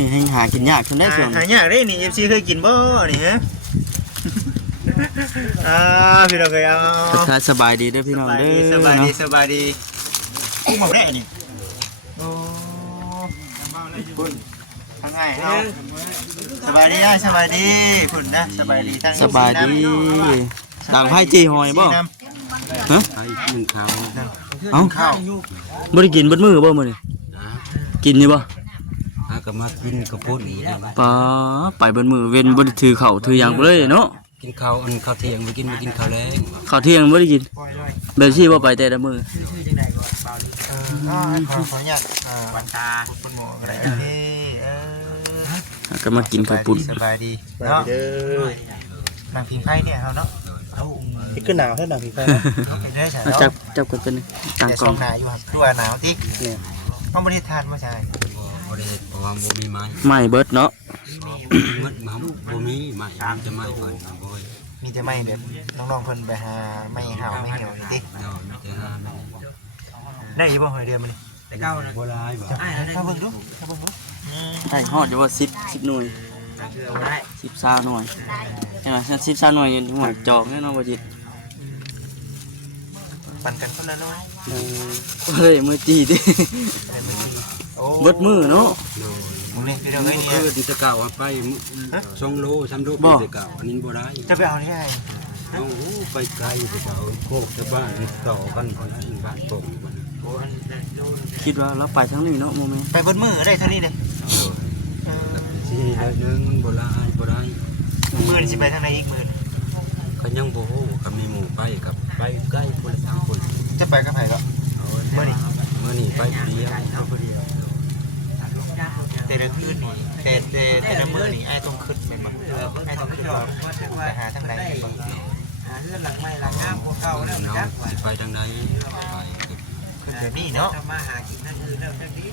นี้ให้หากินยากขึ้นได้ช่วงหายากได้นี่ FC เคยกินบ่นี่ฮะพี่น้องเคยเอาทักสบายดีเด้อพี่น้องเด้อสบายดีกุ้งหมกแร่นี่โอ้คุณทางไงเอาสบายดีคุณนะสบายดีทั้ง สบายดีดังไผ่จีหอยบ่ฮะ ไอ้กินข้าว เอ้า ข้าว บ่ได้กินเบิดมื้อบ่มื้อนี้กินอยู่บ่ หาก็มากินกระปุกนี่ ป้าไปเบิดมื้อเว้นบ่ได้ถือข้าวถือหยังเลยเนาะ กินข้าวข้าวเที่ยงไปกินข้าวแรง ข้าวเที่ยงบ่ได้กินแบบซี่บ่ไปแต่ละมื้อ ขอเนี่ยวันตาคุณหมออะไรก็มากินข้าวปุ้น สบายดีเนาะนางพิงไพ่เนี่ยเขาเนาะที่ขึ้นหนาวเท่าหนาวพิงไพ่จับกันเป็นต่างก ก ล่ อ อง งหนาอยู่ครับตัวหนาวติ๊กต้องบริทานมาใช่ บ่ได้เพราะว่าบ่มีไม้ ไม่เบิดเนาะ มัดหมาบ่มีไม้จะไม้เพิ่นบ่อย มีแต่ไม่เด็ดน้องๆเพิ่นไปหาไม่เห่าไม่เหี่ยวติ๊ก เนาะมีแต่หา ได้ยี่บ่หอยเดือนมันได้เก้านะ บ่หลายบ่ ถ้าเบิ่งดูให้ฮอดอยู่ว่า10หน่วย10 20หน่วยใช่มั้ย10 20หน่วยอยู่หัวจอกแน่นอนบ่จิต ปั่นกันคนละน้อย เฮ้ยมือจีดิเบิดมือเนาะ ผมนี่พี่น้อง นี่ เอ้ย คือที่ตะกาวไป2โล3โลไปตะกาวอันนี้บ่ได้ จะไปเอาที่ไหน เอาไปไกลไปเจ้าโคกชาวบ้านต่อกันคนละบ้านโป่ง คิดว่าเราไปทั้งนี้เนาะโมเมนต์ ไปบนมือได้เท่านี้เลย ที่ละนึงบ่ได้ มือสิไปทางไหนอีกมือ ก็ยังบ่ฮู้ก็มีหมู่ไปกับไปใกล้คนละ3คน จะไปกับไผก็เมื่อนี่ ไปเดียว แต่ละคืนนี่แต่ละมื้อนี่ไอ้ต้องขึ้นแม่นบ่ไอ้ต้องขึ้นว่าไปหาทางไหนบ่เรื่องหลังไม้หลังงามพวกเขาแล้ว น้องสิไปทางใดไป ขึ้นแบบนี้เนาะ มาหากินนั่นคือเรื่องนี้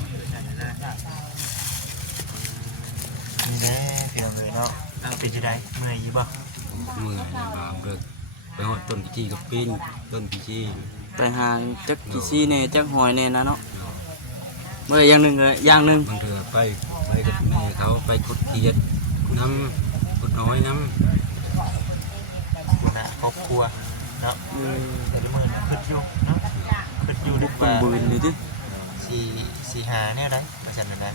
นี่แหละพี่น้องเอ้ยเนาะเป็นจังได๋เมื่อยอยู่บ่ มือบางเลิกไปฮอดต้นพิธีกับปีนต้นพิธี ไปหาจักกี่ซี่เนี่ยจักหอยเนี่ยนะเนาะเมื่ออย่างหนึ่งเลยอย่างหนึ่ง บางเทื่อไปกับแม่เขาไปขุดเขียดน้ำขุดน้อยน้ำ คุณน่ะครอบครัวเนาะแต่ละมื้อนี่ขึ้นอยู่เนาะขึ้นอยู่ดึก คน ว่า บืนเลยดิ สี่หาแนวใดว่าซั่นนั่นนะ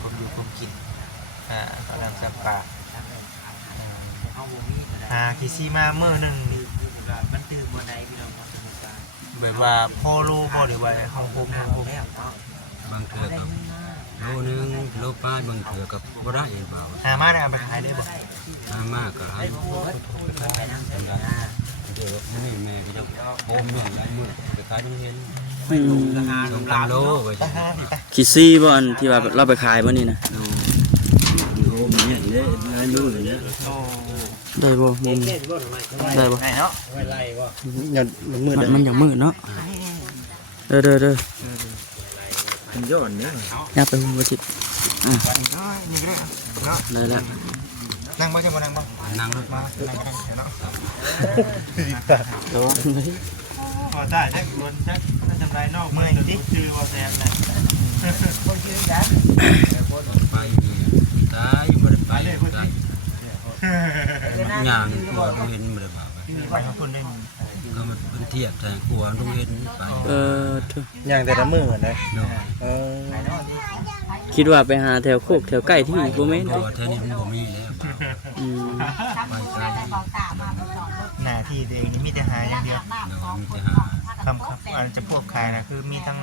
ผมอยู่ผมกินเขานำสับปลากี่ซีมามื้อนึง มันตื่นบนไหนพี่น้อง แบบว่าพ่อลูกบ่หรือว่าเฮาคุม บางเทื่อกับโลนึงโลป้ายบางเทื่อกับบ่ได้เปล่า หามาได้เอาไปขายได้บ่ ถ้ามากก็ให้เดี๋ยวนี่แม่ก็จะโฮมเนี่ยหลายมื้อไปขายต้องเห็น2-3โลไป ไปหาพี่ไป กี่ซี่บ่อันที่ว่าเราไปขายบ่นี่นะ โฮมเนี่ยเด้หลายมื้อเนี่ย โอ้ ได้บ่มุมได้บ่ ไหนเนาะ อย่ามืดมันอย่างมืดเนาะเด้อเป็นยอดเนี่ย อยากไปหุ่นบ่จิต นี่ก็ได้เนาะ ได้แล้ว นั่งบ่จะบ่นั่งบ่ นั่งรถ มานั่งกันเนาะ เดี๋ยวเลย พอได้จักคนจักทำไรนอกเมื่อยดิชื่อว่าแซ่บนะคนชื่อจัก ไปตายบ่ได้ไปตายย่างกลัวต้องเห็นบ่ได้บ่า ไปของคุณได้ ก็มันเป็นเทียบแต่กลัวต้องเห็นไป เถอะ อย่างแต่ละมื้อนะ เนาะ คิดว่าไปหาแถวโคกแถวใกล้ที่บ่แม่น เพ ติ ราะว่าแถวนี้มันบ่มีแล้ว อืม ไปไกล หน้าที่ตัวเองนี่มีแต่หาอย่างเดียว เนาะมีแต่หา คำครับอาจจะพวกขายนะคือมีทั้ง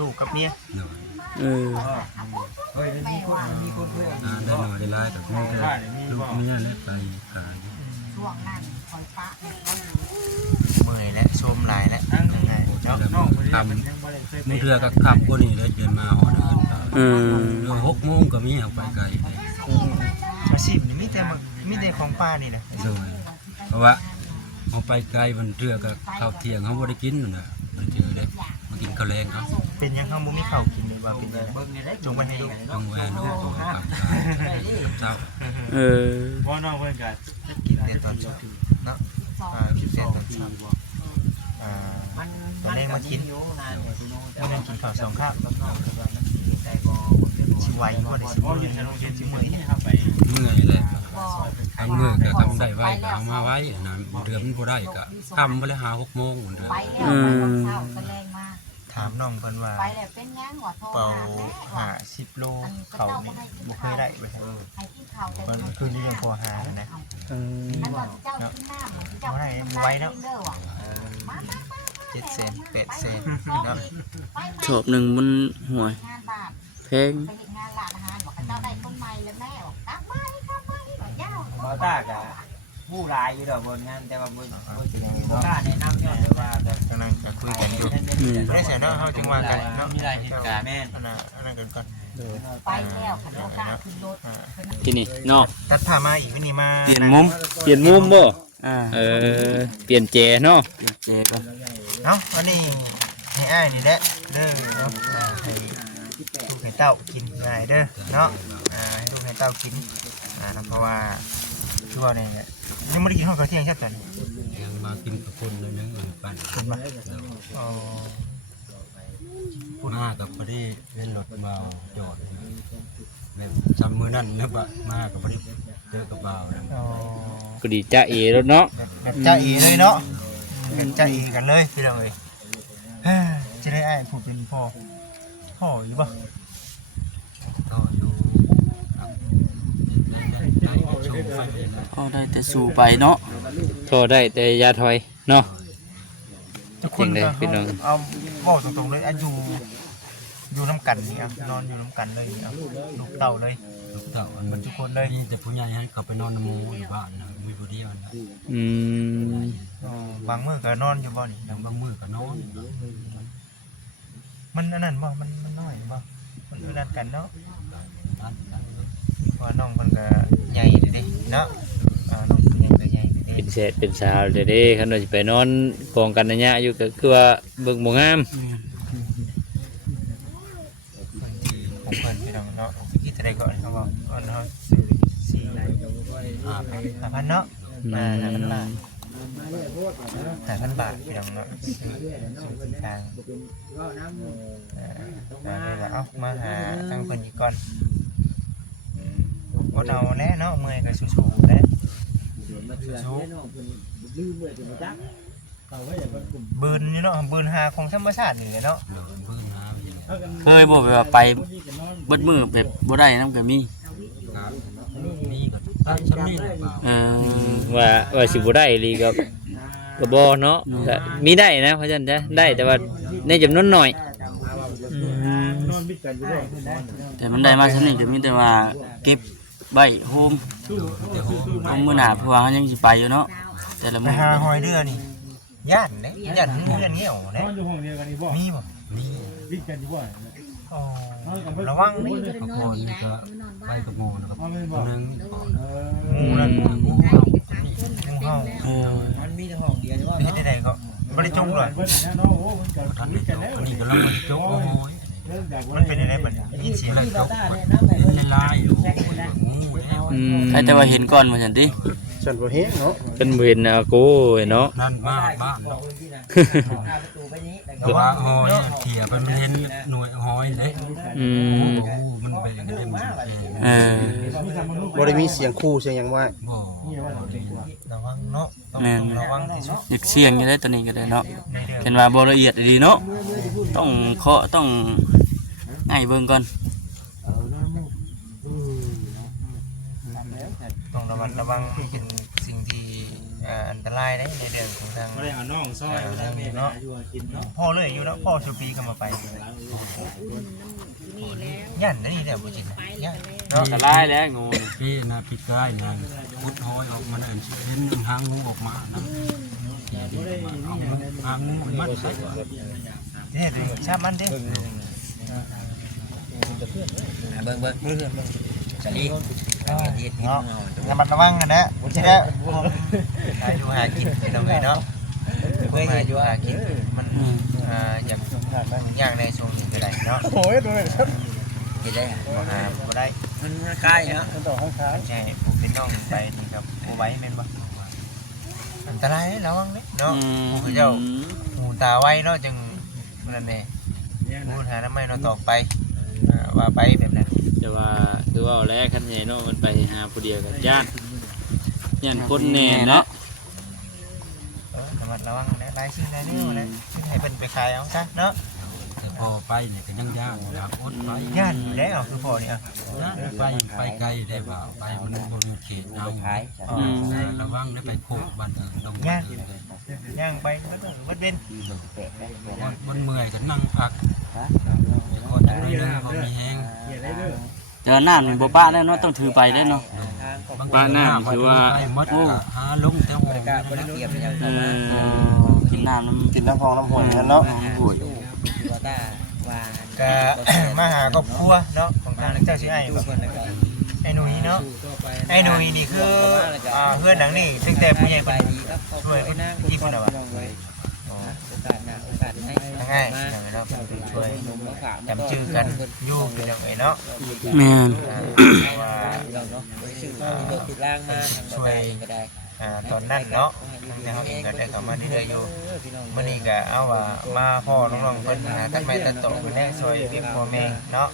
ลูกกับเมีย เนาะ เออ เฮ้ยมีคนเพื่อน ได้หน่อยได้หลายก็มีแต่ลูกเมียและไปขาย เมื่อยและชมหลายและยังไง เนาะ เนาะ ทำมือเถื่อก็ขับคนนี้แล้วเดินมาหอเดิน เออ 6 โมงก็มีเอาไปไกล อาชีพนี่มีแต่ของป้านี่นะ เลยเพราะว่าเอาไปไกลมันเถื่อก็ข้าวเที่ยงเขาบ่ได้กินนั่นน่ะมันเจอได้มากินข้าวแรงเขา เป็นยังเขาบ่มีข้าวกินเลยว่าเป็นยังไง เบิ่งในได้ จงไปให้ลูก ต้องแวะลูกกับเจ้า เออ บ่น้องเพิ่นก็กินแต่ตอนเช้าเนาะกินแต่ตอนเช้าตอนแรกมากิน อยู่นานเนี่ยพี่น้อง มื้อนึงกินข้าว2คาบ กับน้องกับว่ามันใจบ่ ชิ ไหวบ่ได้สิบ่ได้สิมื้อนี้ครับไป เมื่อยเลยทำเมื่อยก็ทำได้ไว้ก็เอามาไว้นะเดือนบ่ได้ก็ทำไปเลย6 โมงเดือน ไปแล้วไปตอนเช้าก็แรงมา ถามน้องเพิ่นว่า ไปแล้วเป็นยังหัวโทร เป่า หาแม่ 50 โลเขานี่บ่เคยได้บ่ใช่ ให้กินข้าวแต่ มันคือเรื่องพอหานะ อันว่าเจ้ากินน้ำเจ้ากินน้ำไว้เด้อว่ะ 7เซน8เซนเนาะ ชอบหนึ่งมันห่วย งานบ้าน แพง ไปเห็นงานร้านอาหารบอกเจ้าได้ต้นไม้แล้วแม่บอกกลับมาบอกเจ้า บ่ตากะผู้หลายอยู่ดอกบนงานแต่ว่าบ่กล้าแนะนำยอดว่าแบบ กำลังจะคุยกันอยู่ได้เสียเนาะเฮาจึงว่ากันเนาะ มีหลายเหตุการณ์แม่น อันนั้นกันก่อน ไปแล้วขันโอกาสขึ้นรถ ที่นี่เนาะ ตัดผ้ามาอีกนี่มา เปลี่ยนมุม เปลี่ยนมุมบ่ เออ เปลี่ยนแจเนาะ เจ๊ก่อน เอ้าอันนี้ให้อ้ายนี่แหละเด้อเนาะให้ลูกให้เต้ากินง่ายเด้อเนาะให้ลูกให้เต้ากินเพราะว่าคือว่าเนี่ยยังไม่ได้กินข้าวกระเทียมใช่ไหม ยังมากินกับคนเลยนึงปั่น เป็นมาอ๋อ มากับพอดีเล่นรถเบาจอดแบบจำมือนั่นนะบะมากับพอดีเจอกับเบา อ๋อ ก็ดีจ้าเอรถเนาะ แบบจ้าเอเลยเนาะแบบจ้าเอกันเลยพี่น้องเอ้ยจะได้อ้ายพูดเป็นพ่ออยู่ป่ะ ก็อยู่ได้ชมไฟนะ เอาได้แต่สู่ไปเนาะ โทรได้แต่อยาถอยเนาะ ทุกคน จริงเลยพี่น้อง เอาบอกตรงๆเลยอยู่น้ำกันนี่ครับนอนอยู่น้ำกันเลยเอาลูกเต่าเลย ลูกเต่ามันทุกคนเลยนี่แต่ผู้ใหญ่ให้เขาไปนอนน้ำมูอยู่บ้านนะมีผู้เดียวนะ อืม บางมื้อก็นอนอยู่บ่นี่ บางมือก็นอน มันอันนั้นบ่มันน้อยบ่มันอันนั้นกันเนาะเพราะว่าน้องมันก็ใหญ่เด้เนาะน้องใหญ่ก็ใหญ่เด้ เป็นแสดเป็นสาวเด้คันว่าสิไปนอนกองกันระยะอยู่ก็คือว่าเบิ่งบ่งาม ของเพิ่นพี่น้องเนาะคิดจะได้ก่อนเขาบอกก่อนเนาะ5,000เนาะ5,000 บาท5,000 บาทพี่น้องเนาะส่วนทางเอามาหาทางเพิ่นอีกก่อนบ่เอาแน่เนาะเมื่อยก็สู้ๆแน่สู้บืนนี่เนาะบืนหาของธรรมชาตินี่แหละเนาะ เบิ่งน้ำ เคยบอกแบบว่าไปเบิดมือแบบบ่ได้น้ำก็มี นี่ก็ตั้งชั้นนี่หรือเปล่า ว่าสิบ่ได้อีหลีก็บ่เนาะก็มีได้นะเพราะฉะนั้นจะได้แต่ว่าในจำนวนน้อยอืม แต่มันได้มาชั้นนี้ก็มีแต่ว่าเก็บใบโฮมเอามื้อหน้าเพราะว่าเขายังสิไปอยู่เนาะแต่ละ ไป มื้อ หาหอยเดือนี่ย่านเด้ย่านงูย่านเงี้ยวเด้ อยู่ห้องเดียวกันนี่บ่ มีบ่ นี่ ดิ้นกันอยู่บ่ อ๋อระวังนี่ กับพ่อนี่ก็ไปกับโมนะครับคนนึง งูนั่น งูเห่า งูเห่า มันมีแต่ห้องเดียวนี่บ่ นี่ได้ๆก็บ่ได้จงเลย เพิ่นเนาะโอ้มันก็ ท่านนี้ก็อันนี้ก็ลังมันโจ้โอ้ย เริ่มจาก มันเป็นยังไงบัดนี้ยินเสียง อะไรโจ้มันลายอยู่งูแล้ว อืม ใครแต่ว่าเห็นก่อนว่าซั่นติ ฉันบ่เห็นนะโก้เนาะ นั่นบ้าน ประตูไปนี้ แต่ว่าหอยเถี่ยไปมันเห็นหน่วยหอยเลย อื โอ้ ม โหมันแบ่งกันได้หมดเลย เออ บ่ได้มีเสียงคู่เสียงหยังว่า บ่ ระวังเนาะต้องระวังที่สุด อยากเสี่ยงอยู่ได้ตัวนี้ก็ได้เนาะ ในเด้อ เห็นว่าบ่ละเอียดดีเนาะต้องเคาะต้องให้เบิ่งก่อน ต้องระวังเป็นสิ่งที่อันตรายในเรื่องของทาง บ่ได้เอาน้องซอยบ่ได้แม่ก็อยู่กินเนาะ พ่อเลยอยู่เนาะพ่อชูปีเข้ามาไปย่านนี่แหละบ่จริงนะย่านเนาะ อันตรายแล้วงูนี่ พี่นะพี่กายนะพุดหอยออกมานั่นเห็นหางงูออกมานะหางงูมันใส่ เด้อชามันเด้ เบิ่งจะรีบ เนาะระมัดระวังกันนะทีละพวกหาอยู่หากินพี่น้องเอ้ยเนาะพวกหาอยู่หากินมันอย่างในช่วงนี้ก็ได้เนาะ โอ้ยดูเลยครับ เฮ็ดได้ บ่หาบ่ได้ มันใกล้เนาะ ต่อข้างขา ใช่ผู้เป็นน้องไปนี่ครับบ่ไหวแม่นบ่อันตรายระวังเด้เนาะผู้เจ้าหูตาไวเนาะจึงนั่นแหละพูดหาน้ำไม้เนาะต่อไปว่าไปแบบนั้น แต่ ว่าแล้วคันใหญ่เนาะมันไปหาผู้เดียวกันย่านคนแน่เนาะ ระมัดระวังนะลายชื่อลายนิ้วนะให้เพิ่นไปขายเอาซะเนาะ แต่พอไปเนี่ยก็ยังย่างอยากอดไป ย่านอยู่แล้วคือพอนี่อ่ะ ไปไกลได้บ่าไปมันบ่มีเขตเอาระวังได้ไปโคกบ้านอื่นต้อง ย่างไปแล้วก็วัดเว้น บนเมื่อยก็นั่งพักคนจะได้นั่งบ่มีแห้ง แต่ว่าน้ำนี่บ่ป้าแล้วเนาะต้องถือไปได้เนาะ ป้าน้ำคือว่า ไปหมดหาลงแถวห้อง กินน้ำน้ำ กินน้ำพองน้ำหอยกันเนาะ ห่วย ก็มาหาครอบครัวเนาะของทางเจ้าชื่อไอ้ไอ้หนุ่ยเนาะไอ้หนุ่ยนี่คือเพื่อนหลังนี่ตั้งแต่ผู้ใหญ่ไปช่วยที่คนละวะง่ายๆเนาะช่วยจำชื่อกันอยู่เป็นยังไงเนาะ แม่น ว่าช่วยตอนนั้นเนาะแต่เขาเองก็ได้เข้ามาเรื่อยๆอยู่มื้อนี้ก็เอาว่ามาพ่อน้องๆเพิ่นตัดไม้ตัดตอกเพิ่นแน่ช่วยเลี้ยงพ่อแม่เนาะ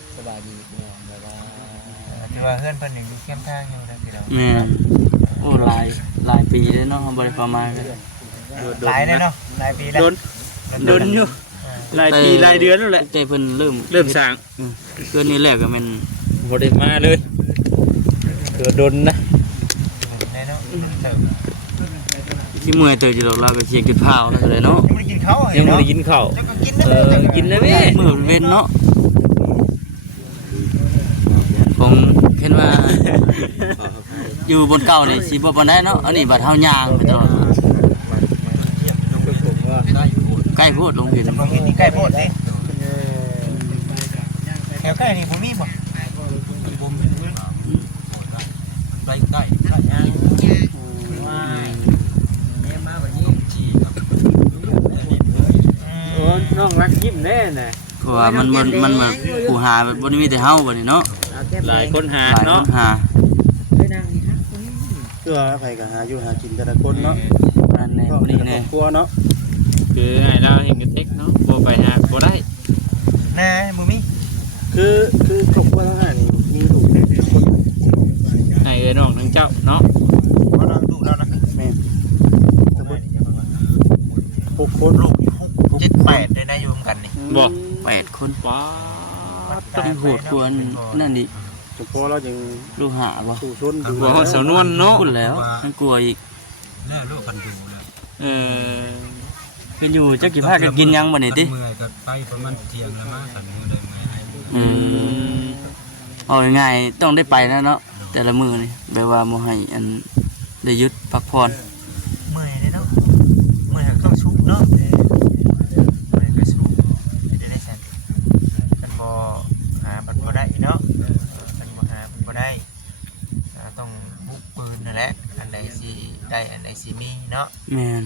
ถือว่าเฮือนเพิ่นนี่เข้มทางอยู่นะพี่น้อง แม่นโอ้หลายปีแล้วเนาะบ่ได้ประมาณกัน หลายเลยเนาะหลายปีแล้ว โดนอยู่หลายปีหลายเดือนแล้วแหละ แต่เพิ่นเริ่ม สร้าง เดือนนี้แหละก็แม่น บ่ได้มาเลยตัวดนนะ แน่เนาะ ที่เมื่อยเตยอยู่ดอกเราก็เชียงจุดเผาแล้วก็เลยเนาะ ยังไม่ได้กินข้าว ยังบ่ได้กินข้าว จะก็กินนะ กินแล้วแม่ มื้อเว้นเนาะผมเห็นว่า อยู่บนเก่านี่สิบ่ปานใดเนาะอันนี้บัดเฮาย่างไปตลอดใกล้โพดลงเห็น ผมกินนี่ใกล้โพดสิแถวใกล้นี่บ่มีบ่ ไปใกล้ใกล้ น้องรักยิ้มแน่น่ะ เพราะว่ามันผู้หาบ่ได้มีแต่เฮาบัดนี้เนาะ หลายคนหา หลายค เนาะ นหา เพื่อไปก็หาอยู่หากินแต่ละคนเนาะ นั่นแน่บ่ดีแน่ ครอบครัวเนาะ คือให้เราเห็นกระเต็กเนาะบ่ไปหาบ่ได้ น่าบ่มี คือครอบครัวทั้งห้านี่มีลูกทุกคน ให้เอ้น้องทั้งเจ้าเนาะ บ่นอนลูกแล้วนะ แม่สมมุติ6คน ลูก7 8ได้อยู่กันนี่ บ่ 8 คน ว้า ต้องโหดกว่านั่นอีก เฉพาะเรายัง ลูกหาบ่ สู่ชนดู บ่ฮอดสาวนวลเนาะ พูดแล้วมันกลัวอีก แล้วลูกกันอยู่แล้ว เออ คืออยู่จักกี่ภาคกันกินยังบ่นี่ติ เมื่อยก็ไปประมาณเที่ยงแล้วมากันมื้อเดิมไง อืมเอาง่ายๆต้องได้ไปแล้วเนาะแต่ละมื้อนี่แบบว่าบ่ให้อันได้หยุดพักผ่อน เมื่อยเลยเนาะเมื่อยต้องชุบเนาะเมื่อยก็ชุบได้ซั่นมันบ่หาบัดบ่ได้เนาะมันบ่หาบัดบ่ได้ต้องบุกปืนนั่นแหละอันใดสิได้อันใดสิมีเนาะ แม่น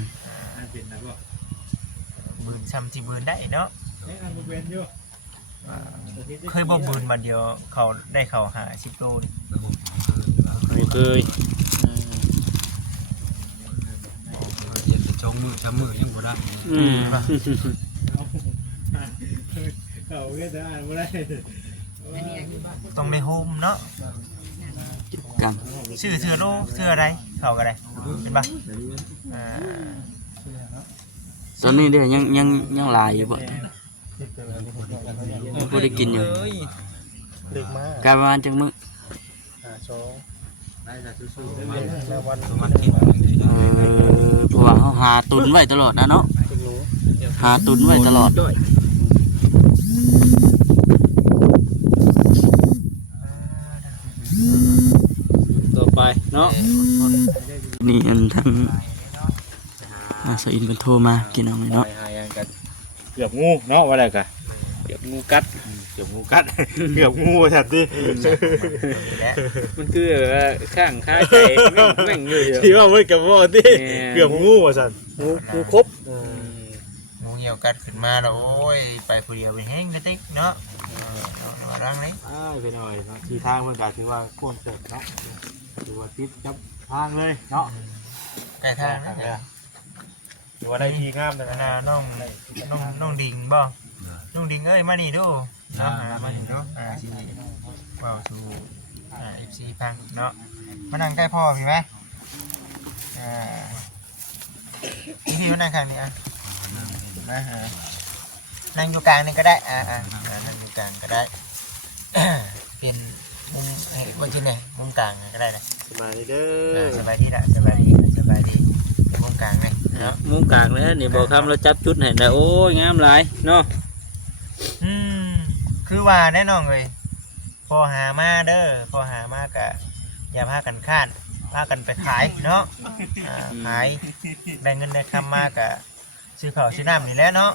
บืนซ้ำที่บืนได้เนาะเคยบ่บืนมาเดียวเขาได้เขาหา10 โลนี่ บ่เคย เจ็บจงมือจำมือยังบ่ได้ อืม ต้องในโฮมเนาะ กรรม ชื่อเสื้อโลเสื้ออะไรเขาก็ได้เป็นปะอ่า ตอนนี้เด้อยังหลายอยู่บ่บ่ได้กินอยู่ เด็กมาก ลายประมาณจังมื้อ หาซอง มันกิน เพราะว่าเฮาหาตุนไว้ตลอดนะเนาะ เป็นหนู หาตุนไว้ตลอด ต่อไปเนาะ นี่อันทางสอินเพิ่นโทรมากินเอาไหมเนาะ เกือบงูเนาะว่าแล้วก็เกือบงูกัด เกือบงูกัด เกือบงูชัดดิ มันคือแบบว่าข้างคาใจแม่งอยู่ ที่ว่ามันกับว่าดิเกือบงูว่าซั่นงูครบ หมูเหี่ยวกัดขึ้นมาแล้วโอ้ยไปผู้เดียวเป็นแห้งกระติกเนาะมาร่างนี้ ไปหน่อยเนาะที่ทางเพิ่นก็ถือว่าโค่นเสร็จเนาะถือว่าติดจับทางเลยเนาะ ใกล้ทางนะ ถือว่าได้ที่งามเลย นาน้องดิ่งบ่น้องดิ่งเอ้ยมานี่ดูเนาะมานี่เนาะสิเว้าสู่ FC ฟังเนาะมานั่งใกล้พ่อพี่ไหมพี่มานั่งข้างนี้มานั่งอยู่กลางนี่ก็ได้นั่งอยู่กลางก็ได้ เป็นมุมวันที่ไหนมุมกลางก็ได้เลย สบายดีเด้อ สบายดีนะสบายดีมุมกลางเลยเนาะ มุมกลางเลยนี่บอกคำเราจับจุดให้ได้โอ้ยงามหลายเนาะ คือว่าแน่นอนเลยพอหามาเด้อพอหามากะอย่าพากันข้านพากันไปขายเนาะขายได้เงินได้คำมากะซื้อข้าวซื้อน้ำนี่แหละเนาะ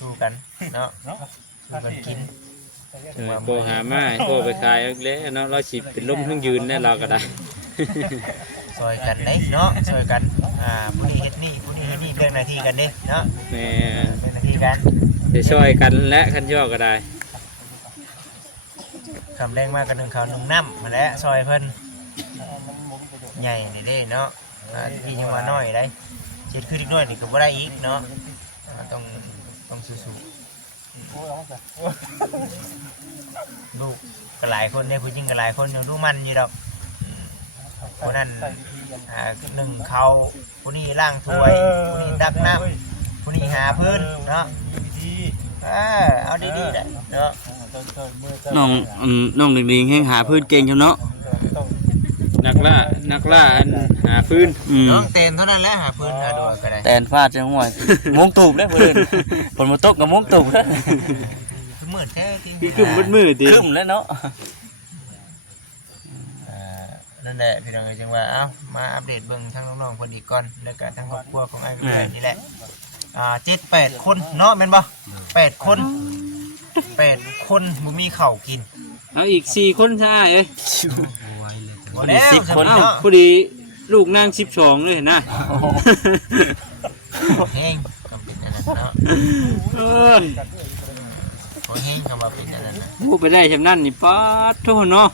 สู้กันเนาะสู้กันกิน โกหามาโกไปขายแล้วเนาะเราสิเป็นล้มทั้งยืนเนี่ยเราก็ได้ ซอยกันเด้เนาะซอยกันผู้นี้เฮ็ดนี่ผู้นี้เฮ็ดนี่แบ่งหน้าที่กันเด้เนาะ แม่ แบ่งหน้าที่กัน จะช่วยกันและคันย่อก็ได้ คำแรงมากกันหนึ่งข้าวหนึ่งน้ำมาแล้วซอยเพิ่นใหญ่นี่เด้เนาะที่ยังมาน้อยได้เจ็ดขึ้นอีกน้อยนี่ก็บ่ได้อีกเนาะต้องสู้ๆลูกก็หลายคนเนี่ยผู้หญิงก็หลายคนอยู่ดูมันอยู่ดอกคนนั้นหนึ่งเขาผู้นี้ล้างถ้วยผู้นี้ตักน้ำผู้นี้หาพื้นเนาะเอาดีๆได้เนาะ น้องเด็กๆให้หาพื้นเก่งจังเนาะ นักล่าหาฟื้น น้องเต้นเท่านั้นแหละหาพื้นหาดูก็ได้ แต่ฟาดจังหวะมุ้งตูบเลยเพิ่นฝนมาตกกับมุ้งตูบแล้ว คือมืดแท้จริง ขึ้นมืดๆดิ ครึ้มแล้วเนาะ นั่นแหละพี่น้องจังว่าเอ้ามาอัปเดตเบิ่งทั้งน้องๆคนอีกก่อนแล้วก็ทั้งครอบครัวของไอ้พี่นี่แหละ7-8 คนเนาะแม่นบ่8 คนบ่มีข้าวกิน เอาอีก4คนใช่เอ้ย เอาไว้เลยจ้ะ บ่แล้ว เอ้าพอดีลูกนาง12เลยนะ แห้งก็เป็นอันนั้นเนาะ เอ้ย บ่แห้งก็ว่าเป็นอันนั้นนะ ผู้ไปได้ชำนั่นนี่ป๊าดโทษเนาะ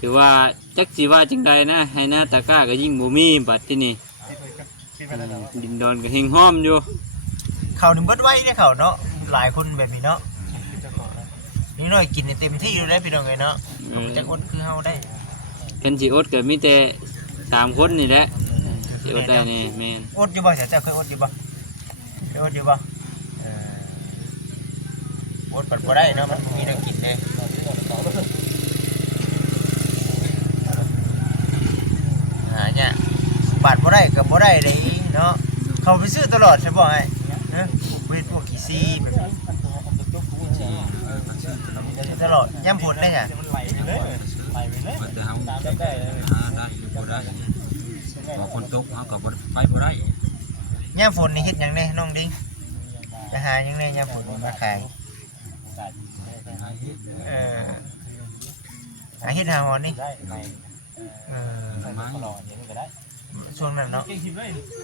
ถือว่าจักสิว่าจังใดนะให้หน้าตาก้าก็ยิ่งบ่มีบัดที่นี่ดินดอนก็เฮงห้อมอยู่ ข้าวนี่เบิดไว้เด้อข้าวเนาะหลายคนแบบนี้เนาะนี่น้อยกินเต็มที่อยู่แล้วพี่น้องเอ้ยเนาะจักอดคือเฮาได้ กันสิอดก็มีแต่3คนนี่แหละสิอดได้นี่แม่น อดอยู่บ่เจ้าเคยอดอยู่บ่เคยอดอยู่บ่อดปัดบ่ได้เนาะมันบ่มีแนวกินเด้หาเนี่ยปัดบ่ได้ก็บ่ได้เด้เนาะเขาไปซื้อตลอดใช่บ่ไอ้เว้นพวกขี้ซีแบบตลอดย่ำฝนได้จ้ะ ว่าแต่เฮาหาได้บ่ได้พอคนตกเฮาก็บ่ไปบ่ได้ ย่ำฝนนี่เฮ็ดหยังแน่น้องดิ้งจะหาหยังแน่ย่ำฝนมาขายหาเฮ็ดหาหอนนี่ช่วงนั้นเนาะ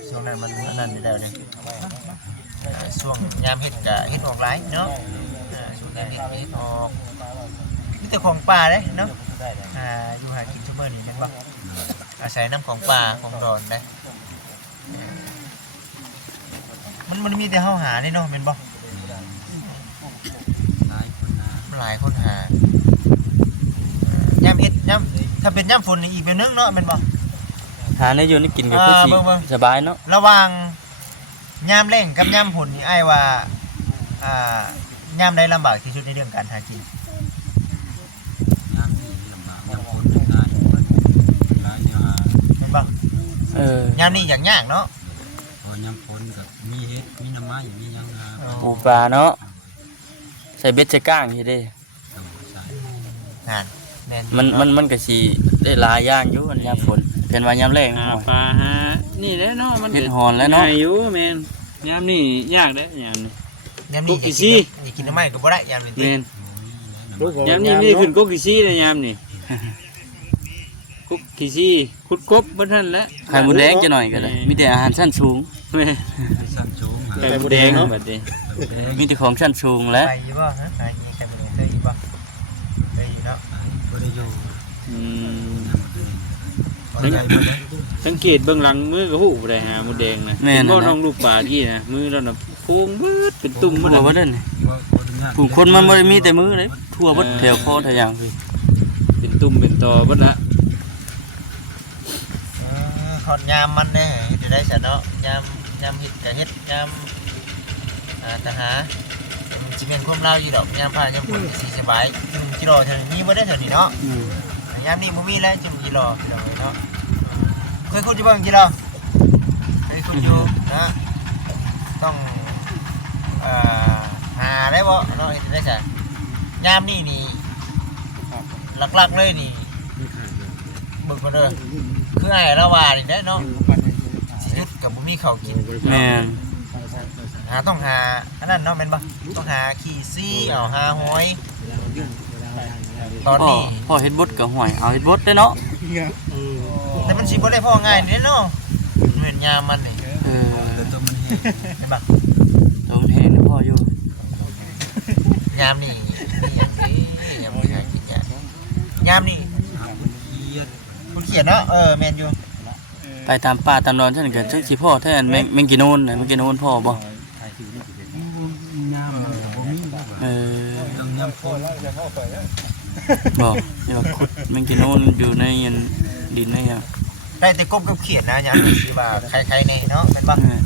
ช่วงนั้นมันอันนั้นอยู่แล้วเลยช่วงยามเฮ็ดกะเฮ็ดออกหลายเนาะช่วงยามเฮ็ดออกมีแต่ของป่าเลยเนาะอยู่หากินทุกมื้อนี่แม่นบ่อาศัยน้ำของป่าของดอนได้มันมีแต่เฮาหาได้เนาะแม่นบ่ หลายคนนะ หลายคนหายามเฮ็ดยามถ้าเป็นยามฝนนี่อีกแบบนึงเนาะแม่นบ่ หาในอยู่นี่กินก็คือสิ เบิ่ง สบายเนาะ ระหว่างยามแล้งกับยามฝนนี่อ้ายว่า ยามใดลำบากที่สุดในเรื่องการหากิน ยามนี้ลำบากยามคนง่ายหลายยาม แม่นบ่ ยามนี้อย่างยากเนาะ พอยามฝนก็มีเฮ็ดมีหน้ำไม้มีหยังนา ปูปลาเนาะใส่เบ็ดใส่ก้างที่ได้ ใช่ นั่นแม่น มันก็สิได้หลายอย่างอยู่อันยามฝนเป็นว่ายามแล้ง หา เนาะ ปลาหานี่แหละเนาะมัน เฮ็ดหอนแล้วเนาะ ง่ายอยู่แม่นยามนี่ยากเด้อยามนี่ ยามนี้ กุ๊กอีซี่ อยากกินน้ำไม้ก็บ่ได้ยามนี้ติ แม่นยามนี่มีขึ้นกกกี่ซี่เลยยามนี่กกกี่ซี่ขุดกบบ่ทันแล้ว ไข่มดแดงจะหน่อยก็ได้มีแต่อาหารชั้นสูง แม่ สั้นสูง ไข่มดแดงบัดนี้ มีแต่ของชั้นสูงแล้ว ไปอยู่บ่ฮะหากินกันเคยอยู่บ่เคยอยู่เนาะ บ่ได้อยู่ อืม บ่ได้บ่ได้ สังเกตเบื้องหลังมือก็หูบ่ได้หามดแดงนะ แม่น เห็นบ่ นะ น้องลูกป่าที่นะมือเราน่ะโค้งเบิดเป็นตุ่มหมด ทั่ว เลย บ่ได้นี่ บ่ได้ยาก ผู้คนมันบ่ได้มีแต่มือเลยทั่วเบิดแถวคอแถวอย่างคือ ตุ่มเป็นตอเบิดละ หอดยามมันเด้เดี๋ยวได้ซะเนาะยามเฮ็ดก็เฮ็ดยามทหารมันสิเป็นความเล่าอยู่ดอกยามผ่านยามฝนก็สิสบายจุ่มจิรอเท่านี้บ่ได้เท่านี้เนาะยามนี้บ่มีแล้วจุ่มจิรอพี่น้องเนาะเคยคุยอยู่บ่จิรอเคยคุยอยู่นะต้องหาได้บ่เนาะเฮ็ดได้ซะยามนี้นี่หลักๆเลยนี่เบิ่งก่อนเด้อคือไอ้ละว่านี่ได้เนาะสิหยุดกับบ่มีข้าวกิน แม่น ต้องหาอันนั้นเนาะแม่นบ่ต้องหาขี้ซี่เอาหาหอยตอนนี้ พ่อเฮ็ดบดกับหวยเอาเฮ็ดบดได้เนาะ แต่มันสิบ่ได้พอง่ายนี่เนาะเห็นยามมันนี่ ตัวมันเห็น เห็นบ่ ต้องแห้งพ่ออยู่ ยามนี่ยามนี่หากินยามนี่ เครียด คุณเขียนเนาะแม่นอยู่ ไปตามป่าตามดอนซั่นก็จักสิพ่อแท้อันแมงกินนูนน่ะแมงกินนูนพ่อบ่ ยามมันก็บ่มี ต้องยามฝน บ่นี่ว่าขุดแมงกินนูนอยู่ในอันดินในหยัง ได้แต่กบกับเขียนนะยามนี่สิว่าใครๆในเนาะแม่นบ่ เออ